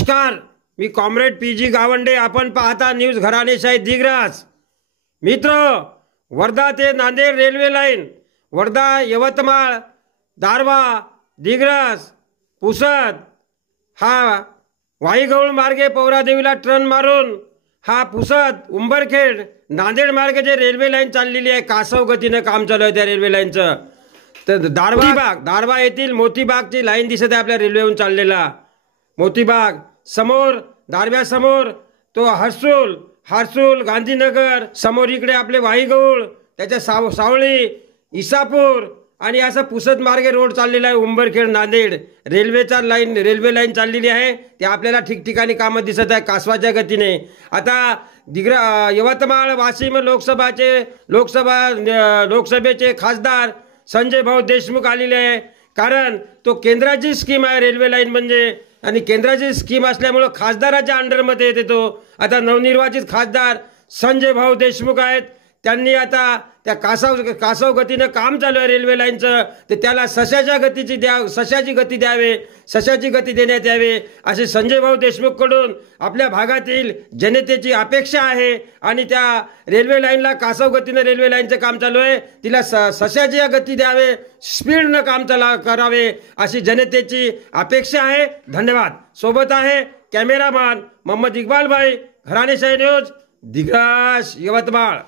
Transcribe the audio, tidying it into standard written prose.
नमस्कार, मी comrade PG. Gawande. आपण पाहता न्यूज घराणेशाही दिग्रस. मित्र, वर्धा ते नांदेड रेल्वे लाईन, वर्धा यवतमाळ दारवा दिग्रस पुसद हा वाईगवळ मार्गे पौरादेवीला टर्न मारून हा पुसद उंबरखेड नांदेड मार्गे जे रेल्वे लाईन चाललेली आहे, कासव गतीनं काम चालू आहे त्या रेल्वे लाईनचं. तर दारवा येथील मोतीबागची लाईन दिसत आहे आपल्या रेल्वेहून चाललेला. मोतीबाग समोर, दारव्यासमोर तो हर्सुल गांधीनगर, समोर इकडे आपले वाईगवळ, त्याच्या सावळी इसापूर आणि असं पुसद मार्गे रोड चाललेला आहे. उंबरखेड नांदेड रेल्वे लाईन चाललेली आहे. ते आपल्याला ठिकठिकाणी कामं दिसत आहे कासवाच्या गतीने. आता यवतमाळ वाशिम लोकसभेचे खासदार संजय भाऊ देशमुख आलेले आहे. कारण तो केंद्राची स्कीम आहे रेल्वे लाईन म्हणजे, आणि केंद्राची स्कीम असल्यामुळं खासदाराच्या अंडरमध्ये येते तो. आता नवनिर्वाचित खासदार संजय भाऊ देशमुख आहेत. त्यांनी आता त्या कासव गतीनं काम चालू आहे रेल्वे लाईनचं, तर त्याला सशाची गती देण्यात यावे असे संजय भाऊ देशमुखकडून आपल्या भागातील जनतेची अपेक्षा आहे. आणि त्या रेल्वे लाईनला कासव गतीनं रेल्वे लाईनचं काम चालू आहे, तिला सशाची गती द्यावे, स्पीडनं काम करावे अशी जनतेची अपेक्षा आहे. धन्यवाद. सोबत आहे कॅमेरामॅन मोहम्मद इक्बाल भाई, घराणेशाही न्यूज दिग्रस, यवतमाळ.